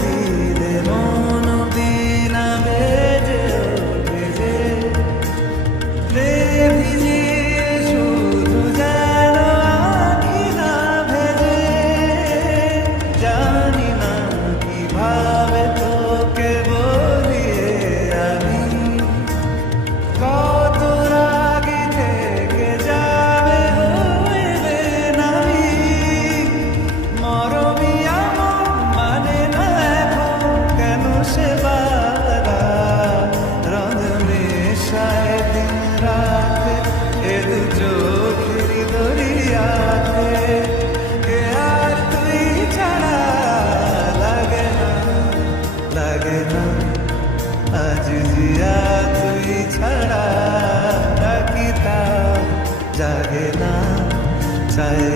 দিলে মন বিনা বেজে ওঠে যে ভিজিয়ে শুধু যেন আঁখি না ভেজে জানি না কিভাবে তোকে বলিয়ে আমি কত রাগে থেকে যাবে হইবে নামি মরমি আমার মানে না এখন কেন সে বাধা রঙ মেশায় দিন রাতে এ দু চোখেরই দরিয়াতে কে আর তুই ছাড়া লাগে না আজ জিয়া তুই ছাড়া ডাকিতা জাগে না চায়